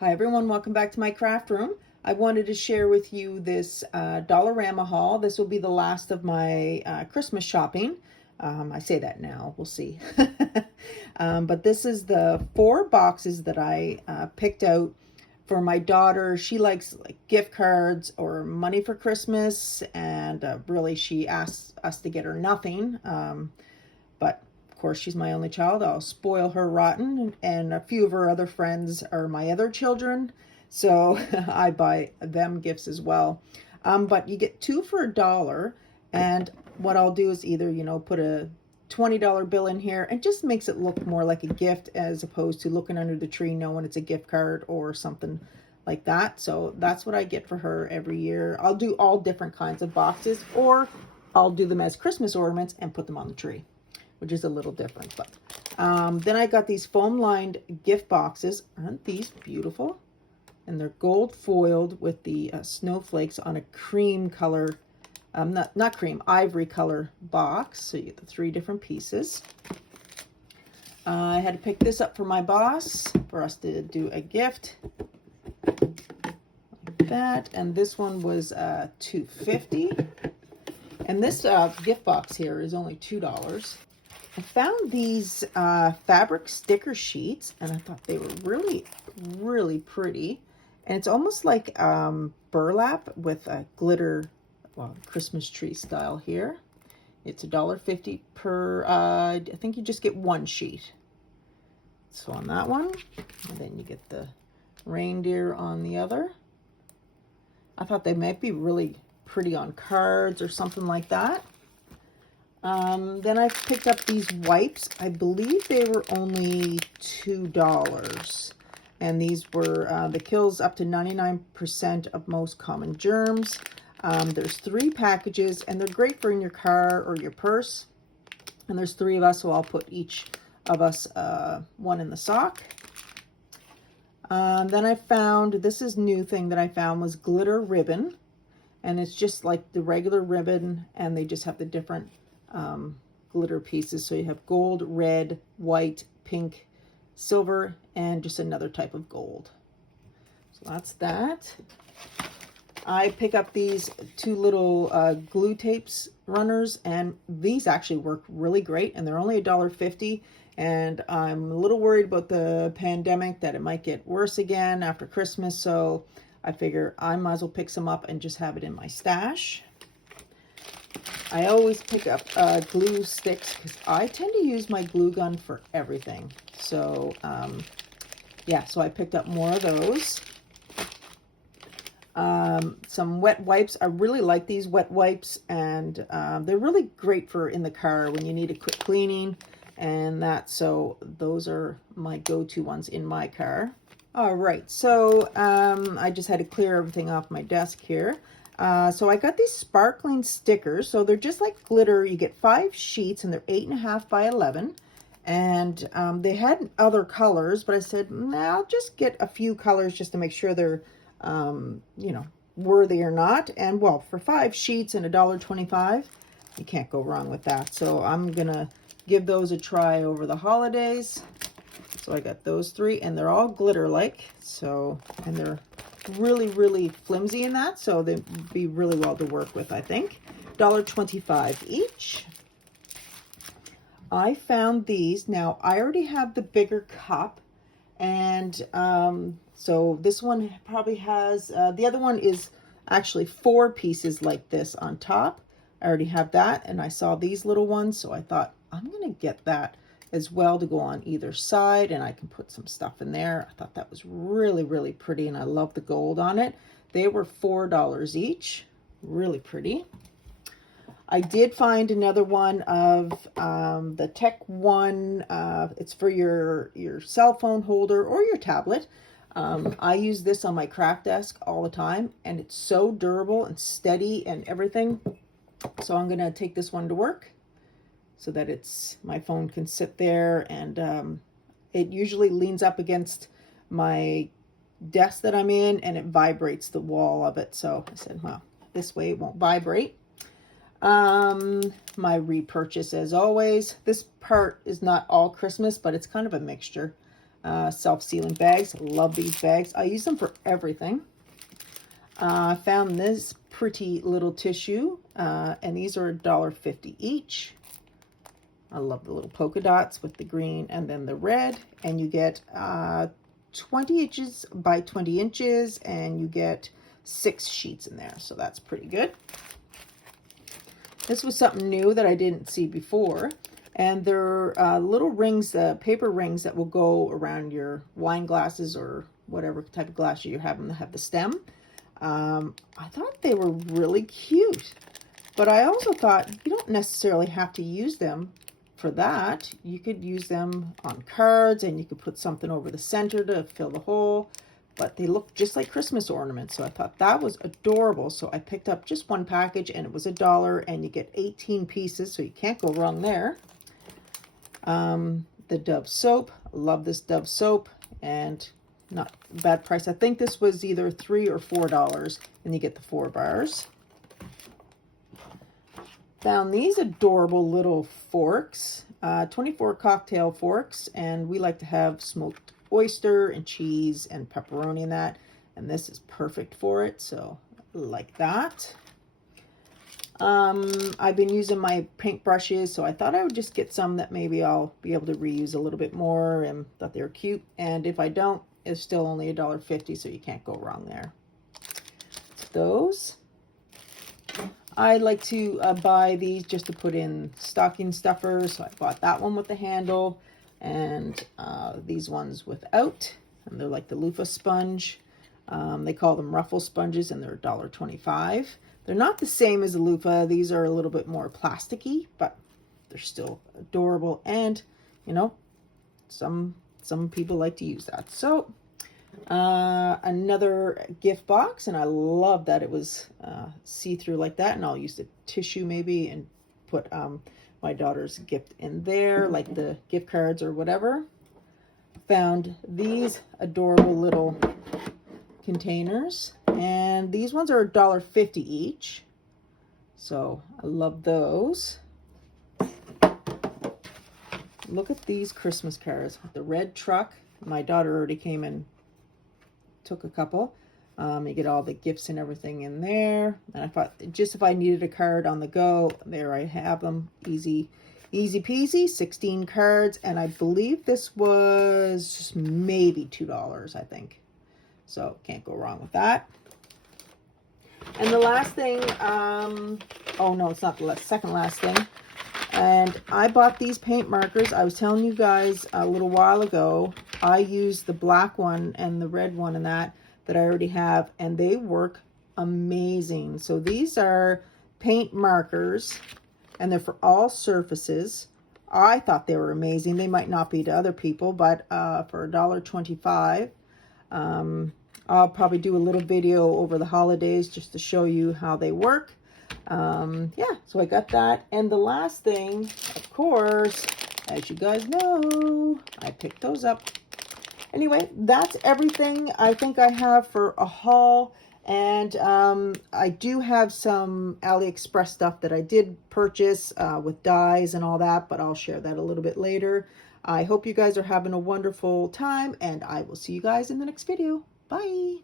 Hi everyone, welcome back to my craft room. I wanted to share with you this Dollarama haul. This will be the last of my Christmas shopping. I say that now, we'll see. But this is the 4 boxes that I picked out for my daughter. She likes like gift cards or money for Christmas, and really she asks us to get her nothing. But of course, she's my only child. I'll spoil her rotten, and a few of her other friends are my other children, so I buy them gifts as well. But you get 2 for $1, and what I'll do is either, put a $20 bill in here, and just makes it look more like a gift as opposed to looking under the tree knowing it's a gift card or something like that. So that's what I get for her every year. I'll do all different kinds of boxes, or I'll do them as Christmas ornaments and put them on the tree, which is a little different. But then I got these foam lined gift boxes. Aren't these beautiful? And they're gold foiled with the snowflakes on a cream color, not cream, ivory color box. So you get the 3 different pieces. I had to pick this up for my boss for us to do a gift like that. And this one was $2.50. And this gift box here is only $2. I found these fabric sticker sheets, and I thought they were really, really pretty. And it's almost like burlap with a glitter, well, Christmas tree style here. It's $1.50 per, I think you just get 1 sheet. So on that one, and then you get the reindeer on the other. I thought they might be really pretty on cards or something like that. Then I picked up these wipes. I believe they were only $2. And these were, the kills up to 99% of most common germs. There's 3 packages, and they're great for in your car or your purse. And there's 3 of us, so I'll put each of us 1 in the sock. Then I found, this is new thing that I found, was glitter ribbon. And it's just like the regular ribbon, and they just have the different glitter pieces. So you have gold, red, white, pink, silver, and just another type of gold. So that's that. I pick up these 2 little glue tapes runners, and these actually work really great, and they're only $1.50. And I'm a little worried about the pandemic, that it might get worse again after Christmas, so I figure I might as well pick some up and just have it in my stash. I always pick up glue sticks because I tend to use my glue gun for everything. So, yeah, so I picked up more of those. Some wet wipes. I really like these wet wipes, and they're really great for in the car when you need a quick cleaning and that. So those are my go-to ones in my car. All right, so I just had to clear everything off my desk here. So I got these sparkling stickers. So they're just like glitter. You get 5 sheets, and they're 8.5 by 11. And they had other colors, but I said, nah, I'll just get a few colors just to make sure they're, worthy or not. And well, for 5 sheets and $1.25, you can't go wrong with that. So I'm gonna give those a try over the holidays. So I got those 3, and they're all glitter like. So, and they're really, really flimsy in that, so they'd be really well to work with, I think. $1.25 each. I found these. Now, I already have the bigger cup, and so this one probably has, the other one is actually 4 pieces like this on top. I already have that, and I saw these little ones, so I thought I'm going to get that as well to go on either side, and I can put some stuff in there. I thought that was really, really pretty, and I love the gold on it. They were $4 each. Really pretty. I did find another one of the Tech One. It's for your cell phone holder or your tablet. I use this on my craft desk all the time, and it's so durable and steady and everything. So I'm going to take this one to work, so that my phone can sit there, and it usually leans up against my desk that I'm in, and it vibrates the wall of it. So I said, well, this way it won't vibrate. My repurchase, as always. This part is not all Christmas, but it's kind of a mixture. Self-sealing bags. Love these bags. I use them for everything. I found this pretty little tissue, and these are $1.50 each. I love the little polka dots with the green and then the red, and you get 20 inches by 20 inches, and you get 6 sheets in there, so that's pretty good. This was something new that I didn't see before, and they're little rings, paper rings that will go around your wine glasses or whatever type of glass you have them to have the stem. I thought they were really cute, but I also thought you don't necessarily have to use them for that. You could use them on cards, and you could put something over the center to fill the hole, but they look just like Christmas ornaments, so I thought that was adorable. So I picked up just one package, and it was $1, and you get 18 pieces, so you can't go wrong there. The Dove soap, love this Dove soap, and not a bad price. I think this was either $3 or $4, and you get the 4 bars. Found these adorable little forks, 24 cocktail forks, and we like to have smoked oyster and cheese and pepperoni in that, and this is perfect for it, so like that. I've been using my paint brushes, so I thought I would just get some that maybe I'll be able to reuse a little bit more, and thought they were cute, and if I don't, it's still only $1.50, so you can't go wrong there. Those. I like to buy these just to put in stocking stuffers, so I bought that one with the handle, and these ones without, and they're like the loofah sponge. They call them Ruffle sponges, and they're $1.25. They're not the same as a loofah. These are a little bit more plasticky, but they're still adorable, and you know, some people like to use that. So another gift box, and I love that it was see-through like that, and I'll use the tissue maybe and put my daughter's gift in there, like the gift cards or whatever. Found these adorable little containers, and these ones are $1.50 each, so I love those. Look at these Christmas cards with the red truck. My daughter already came and took a couple. You get all the gifts and everything in there, and I thought just if I needed a card on the go, there I have them. Easy peasy. 16 cards, and I believe this was maybe $2, I think, so can't go wrong with that. And the last thing, oh no, it's not the second last thing, and I bought these paint markers. I was telling you guys a little while ago, I used the black one and the red one and that I already have, and they work amazing. So these are paint markers, and they're for all surfaces. I thought they were amazing. They might not be to other people, but for $1.25, I'll probably do a little video over the holidays just to show you how they work. Yeah, so I got that. And the last thing, of course, as you guys know, I picked those up. Anyway, that's everything I think I have for a haul. And I do have some AliExpress stuff that I did purchase with dies and all that, but I'll share that a little bit later. I hope you guys are having a wonderful time, and I will see you guys in the next video. Bye!